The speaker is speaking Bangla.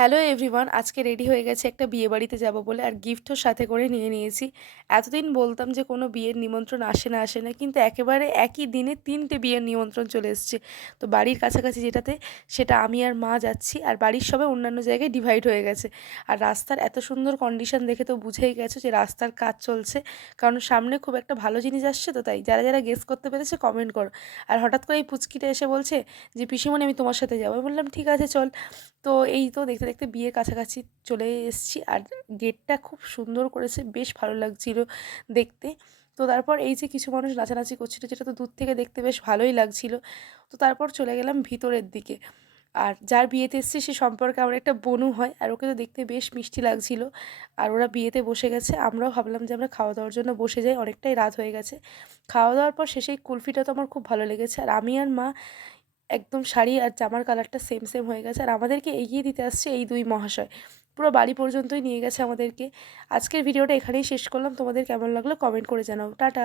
হ্যালো এভরিওয়ান, আজকে রেডি হয়ে গেছে একটা বিয়েবাড়িতে যাব বলে, আর গিফটও সাথে করে নিয়ে নিয়েছি। এতদিন বলতাম যে কোনো বিয়ের নিমন্ত্রণ আসে না, কিন্তু একেবারে একই দিনে ৩টে বিয়ের নিমন্ত্রণ চলে এসছে। তো বাড়ির কাছাকাছি যেটাতে, সেটা আমি আর মা যাচ্ছি, আর বাড়ির সবাই অন্যান্য জায়গায় ডিভাইড হয়ে গেছে। আর রাস্তার এত সুন্দর কন্ডিশন দেখে তো বুঝেই গেছো যে রাস্তার কাজ চলছে, কারণ সামনে খুব একটা ভালো জিনিস আসছে। তো তাই যারা যারা গেস করতে পেরেছে কমেন্ট করো। আর হঠাৎ করে এই পুচকিটা এসে বলছে যে পিসিমণি আমি তোমার সাথে যাবো। আমি বললাম ঠিক আছে চল। তো এই তো দেখতে দেখতে বিয়ের কাছাকাছি চলে এসেছি, আর গেটটা খুব সুন্দর করেছে, বেশ ভালো লাগছিল দেখতে। তো তারপর এই যে কিছু মানুষ নাচানাচি করছিল, যেটা তো দূর থেকে দেখতে বেশ ভালোই লাগছিল। তো তারপর চলে গেলাম ভিতরের দিকে। আর যার বিয়েতে এসেছে সে সম্পর্কে আমার একটা বোনও হয়, আর ওকে তো দেখতে বেশ মিষ্টি লাগছিল। আর ওরা বিয়েতে বসে গেছে, আমরাও ভাবলাম যে আমরা খাওয়া দাওয়ার জন্য বসে যাই, অনেকটাই রাত হয়ে গেছে। খাওয়া দাওয়ার পর শেষে এই কুলফিটা তো আমার খুব ভালো লেগেছে, আর আমি আর মা একদম শাড়ি আর জামার কালারটা সেম সেম হয়ে গেছে, আর আমাদেরকে এগিয়ে দিতে আসছে এই দুই মহাশয়। পুরো বাড়ি পর্যন্তই নিয়ে গেছে আমাদেরকে। আজকের ভিডিওটা এখানেই শেষ করলাম। তোমাদের কেমন লাগলো কমেন্ট করে জানাও। টাটা।